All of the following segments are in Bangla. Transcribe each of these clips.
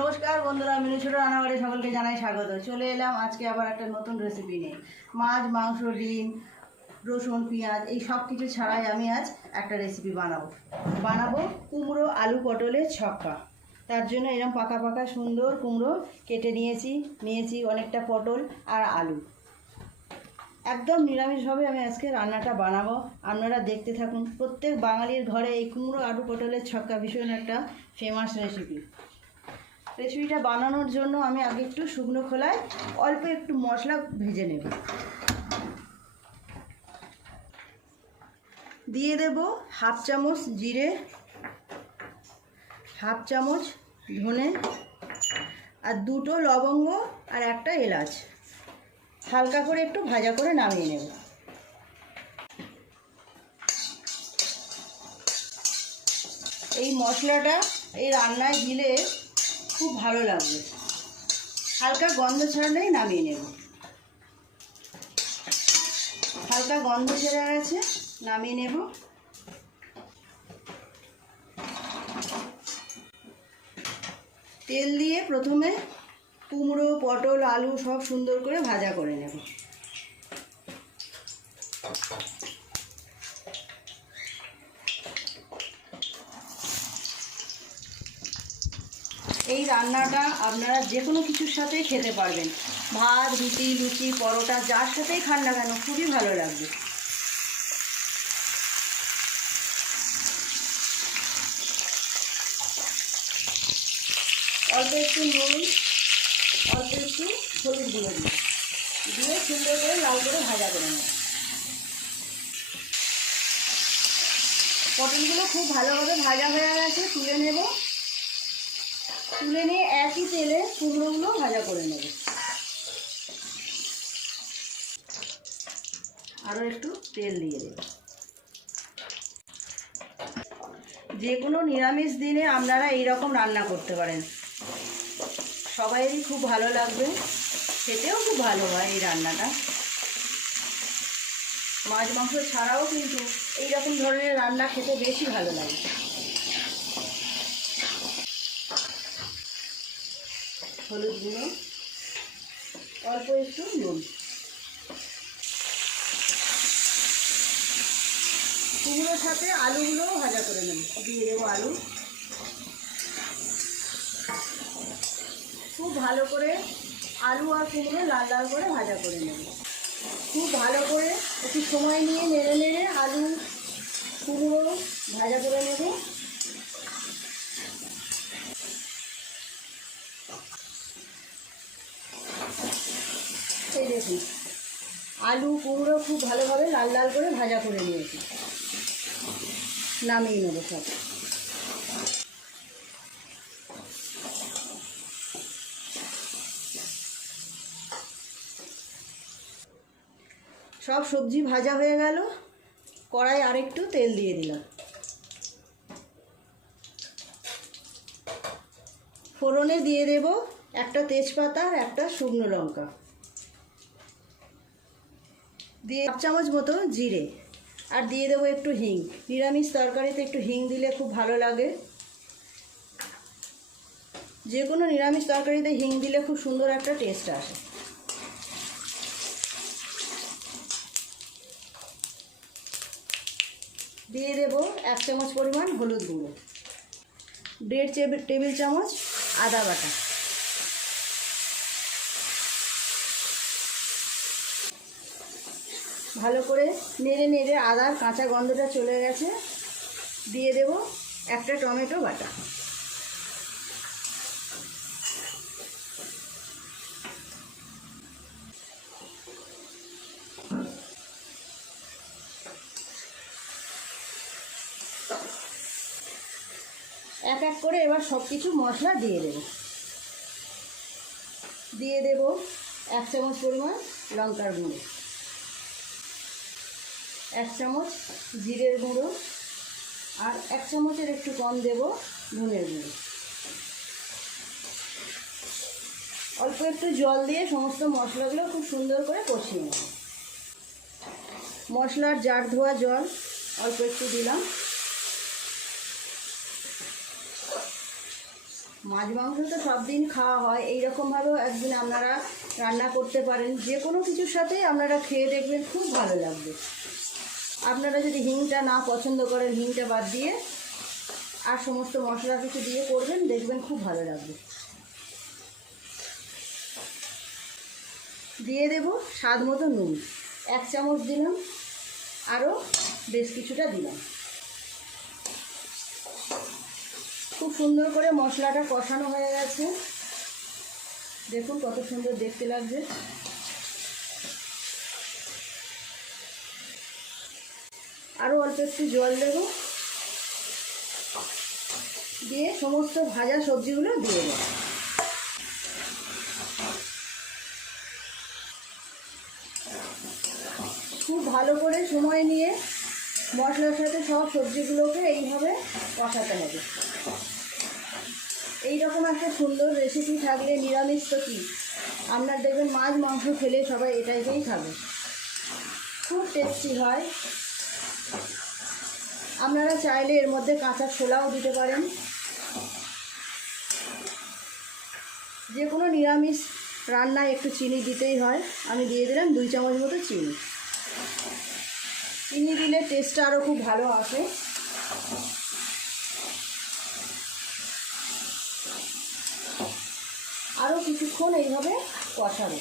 নমস্কার বন্ধুরা, মিনু ছোট রান্নাঘরে সকলকে জানাই স্বাগত। চলে এলাম আজকে আবার একটা নতুন রেসিপি নিয়ে। মাছ, মাংস, ডিম, রসুন, পেঁয়াজ এই সব কিছু ছাড়াই আমি আজ একটা রেসিপি বানাবো কুমড়ো আলু পটলের ছক্কা। তার জন্য এরকম পাকা পাকা সুন্দর কুমড়ো কেটে নিয়েছি অনেকটা পটল আর আলু। একদম নিরামিষভাবে আমি আজকে রান্নাটা বানাবো, আপনারা দেখতে থাকুন। প্রত্যেক বাঙালির ঘরে এই কুমড়ো আলু পটলের ছক্কা ভীষণ একটা ফেমাস রেসিপিটা বানানোর জন্য আমি আগে একটু শুকনো খোলায় অল্প একটু মশলা ভেজে নেব। দিয়ে দেব হাফ চামচ জিরে, হাফ চামচ ধনে আর দুটো লবঙ্গ আর একটা এলাচ। হালকা করে একটু ভাজা করে নামিয়ে নেব। এই মশলাটা এই রান্নায় দিলে খুব ভালো লাগবে। হালকা গন্ধ ছাড়লেই নামিয়ে নেব। হালকা গন্ধ ছেড়ে গেছে, নামিয়ে নেব। তেল দিয়ে প্রথমে কুমড়ো, পটল, আলু সব সুন্দর করে ভাজা করে নেব। এই রান্নাটা আপনারা যে কোনো কিছুর সাথে খেতে পারবেন, ভাত, রুটি, লুচি, পরোটা যার সাথেই খান না কেন খুবই ভালো লাগবে। অল্প একটু নুন, অল্প একটু হলুদ গুঁড়ো দিয়ে সুন্দর করে লাল করে ভাজা করে নেব। পটলগুলো খুব ভালোভাবে ভাজা হয়ে গেছে, তুলে নেব। তুলে নিয়ে একই তেলে কুমড়োগুলো ভাজা করে নেব। আরও একটু তেল দিয়ে দেব। যে কোনো নিরামিষ দিনে আপনারা এইরকম রান্না করতে পারেন, সবাইরই খুব ভালো লাগবে, খেতেও খুব ভালো হয় এই রান্নাটা। মাছ মাংস ছাড়াও কিন্তু এইরকম ধরনের রান্না খেতে বেশি ভালো লাগে। হলুদ গুঁড়ো, অল্প একটু নুন। কুমড়োর সাথে আলুগুলোও ভাজা করে নেব। দিয়ে দেবো আলু। খুব ভালো করে আলু আর কুমড়ো লাল লাল করে ভাজা করে নেব। খুব ভালো করে একটু সময় নিয়ে নেড়ে নেড়ে আলু কুমড়ো ভাজা করে নেব। এই দেখুন, আলু কুমড়ো খুব ভালোভাবে লাল লাল করে ভাজা করে নিয়েছি। নামিয়ে নেব সব। সব সবজি ভাজা হয়ে গেল, কড়াই আরেকটু তেল দিয়ে দিলাম। ফোড়নে দিয়ে দেব একটা তেজপাতা আর একটা শুকনো লঙ্কা, দিয়ে 1 চামচ মতো জিরে, আর দিয়ে দেবো একটু হিং। নিরামিষ তরকারিতে একটু হিং দিলে খুব ভালো লাগে। যে কোনো নিরামিষ তরকারিতে হিং দিলে খুব সুন্দর একটা টেস্ট আসে। দিয়ে দেব 1 চামচ পরিমাণ হলুদ গুঁড়ো, 1.5 টেবিল চামচ আদা বাটা, ভালো করে নেড়ে নেড়ে আদার কাঁচা গন্ধটা চলে গেছে। দিয়ে দেব একটা টমেটো বাটা। এক এক করে এবার সব কিছু মশলা দিয়ে দেব। দিয়ে দেব 1 চামচ পরিমাণ লঙ্কার গুঁড়ো, 1 চামচ জিরের গুঁড়ো, আর 1 চামচের একটু কম দেব ধনের গুঁড়ো। অল্প একটু জল দিয়ে সমস্ত মশলাগুলো খুব সুন্দর করে কষিয়ে নেব। মশলার জার ধোয়া জল অল্প একটু দিলাম। মাছ মাংস তো সব দিন খাওয়া হয়, এইরকমভাবেও একদিন আপনারা রান্না করতে পারেন। যে কোনো কিছুর সাথেই আপনারা খেয়ে দেখবেন, খুব ভালো লাগবে। আপনারা যদি হিংটা না পছন্দ করেন, হিংটা বাদ দিয়ে আর সমস্ত মশলা কিছু দিয়ে করবেন, দেখবেন খুব ভালো লাগবে। দিয়ে দেব স্বাদ মতো নুন, 1 চামচ দিলাম, আরও বেশ কিছুটা দিলাম। খুব সুন্দর করে মশলাটা কষানো হয়ে গেছে, দেখুন কত সুন্দর দেখতে লাগছে। আরও অল্প একটু জল দেব, দিয়ে সমস্ত ভাজা সবজিগুলো দিয়ে দেব। খুব ভালো করে সময় নিয়ে মশলার সাথে সব সবজিগুলোকে এইভাবে কষাতে হবে। এইরকম একটা সুন্দর রেসিপি থাকলে, নিরামিষ তো কি, আপনার দেখবেন মাছ মাংস খেলে সবাই এটাই খাবে, খুব টেস্টি হয়। আপনারা চাইলে এর মধ্যে কাঁচা ছোলাও দিতে পারেন। যে কোনো নিরামিষ রান্নায় একটু চিনি দিতেই হয়। আমি দিয়ে দিলাম 2 চামচ মতো চিনি। চিনি দিলে টেস্টটা আরও খুব ভালো আসে। আরও কিছুক্ষণ এইভাবে কষাবো।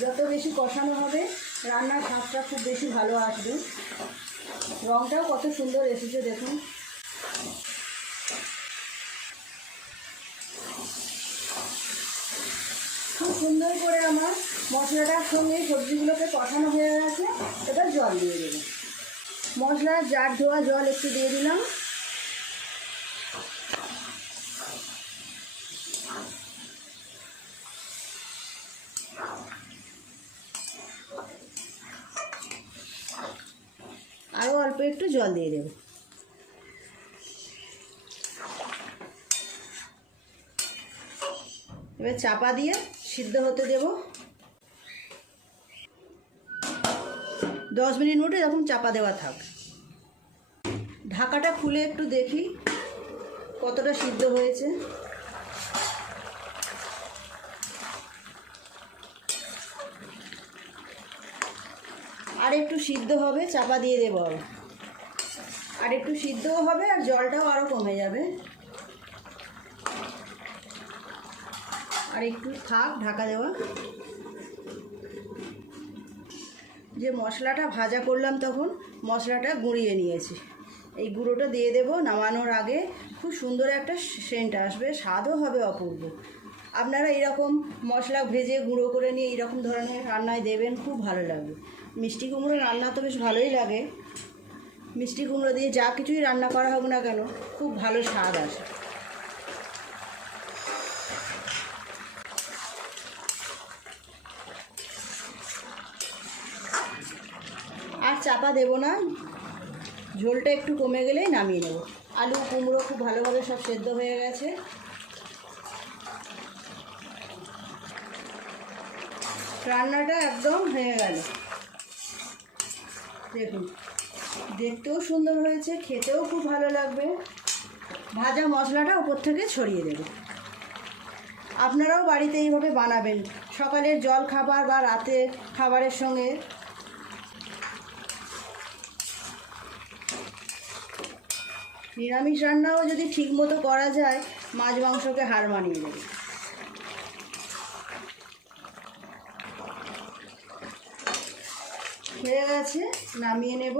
যত বেশি কষানো হবে, রান্নার স্বাদটা খুব বেশি ভালো আসবে। রঙটাও কত সুন্দর এসেছে দেখুন। খুব সুন্দর করে আমার মশলাটার সঙ্গে সবজিগুলোকে কষানো হয়ে গেছে। এবার জল দিয়ে দেব। মশলার জার ধোয়া জল একটু দিয়ে দিলাম। আরও অল্প একটু জল দিয়ে দেব। এবার চাপা দিয়ে সিদ্ধ হতে দেব। 10 মিনিট মতো এরকম চাপা দেওয়া থাক। ঢাকাটা খুলে একটু দেখি কতটা সিদ্ধ হয়েছে। আর একটু সিদ্ধ হবে, চাপা দিয়ে দেব। আর একটু সিদ্ধও হবে, আর জলটাও আরও কমে যাবে। আর একটু থাক ঢাকা দেওয়া। যে মশলাটা ভাজা করলাম, তখন মশলাটা গুঁড়িয়ে নিয়েছি। এই গুঁড়োটা দিয়ে দেব নামানোর আগে। খুব সুন্দর একটা সেন্ট আসবে, স্বাদও হবে অপূর্ব। আপনারা এরকম মশলা ভেজে গুঁড়ো করে নিয়ে এইরকম ধরনের রান্নায় দেবেন, খুব ভালো লাগবে। মিষ্টি কুমড়ো রান্না তো বেশ ভালোই লাগে। মিষ্টি কুমড়ো দিয়ে যা কিছুই রান্না করা হোক না কেন, খুব ভালো স্বাদ আসে। আর চাপা দেব না, ঝোলটা একটু কমে গেলেই নামিয়ে নেব। আলু কুমড়ো খুব ভালোভাবে সব সেদ্ধ হয়ে গেছে। রান্নাটা একদম হয়ে গেল। দেখুন, দেখতেও সুন্দর হয়েছে, খেতেও খুব ভালো লাগবে। ভাজা মশলাটা উপর থেকে ছড়িয়ে দেব। আপনারাও বাড়িতে এইভাবে বানাবেন, সকালের জল খাবার বা রাতের খাবারের সঙ্গে। নিরামিষ রান্নাও যদি ঠিক মতো করা যায়, মাছ মাংসকে হার মানিয়ে দেবে। হয়ে গেছে, নামিয়ে নেব।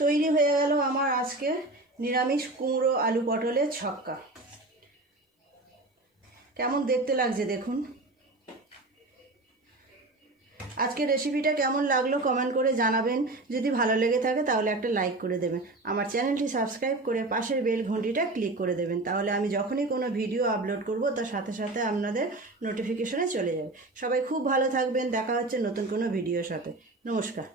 তৈরি হয়ে গেল আমার আজকে নিরামিষ কুমড়ো আলু পটলের ছক্কা। কেমন দেখতে লাগছে দেখুন। আজকের রেসিপিটা কেমন লাগলো কমেন্ট করে জানাবেন। যদি ভালো লেগে থাকে তাহলে একটা লাইক করে দেবেন। আমার চ্যানেলটি সাবস্ক্রাইব করে পাশের বেল ঘন্টিটা ক্লিক করে দেবেন। তাহলে আমি যখনই কোনো ভিডিও আপলোড করব, তার সাথে সাথে আপনাদের নোটিফিকেশনে চলে যাবে। সবাই খুব ভালো থাকবেন। দেখা হচ্ছে নতুন কোনো ভিডিওর সাথে। নমস্কার।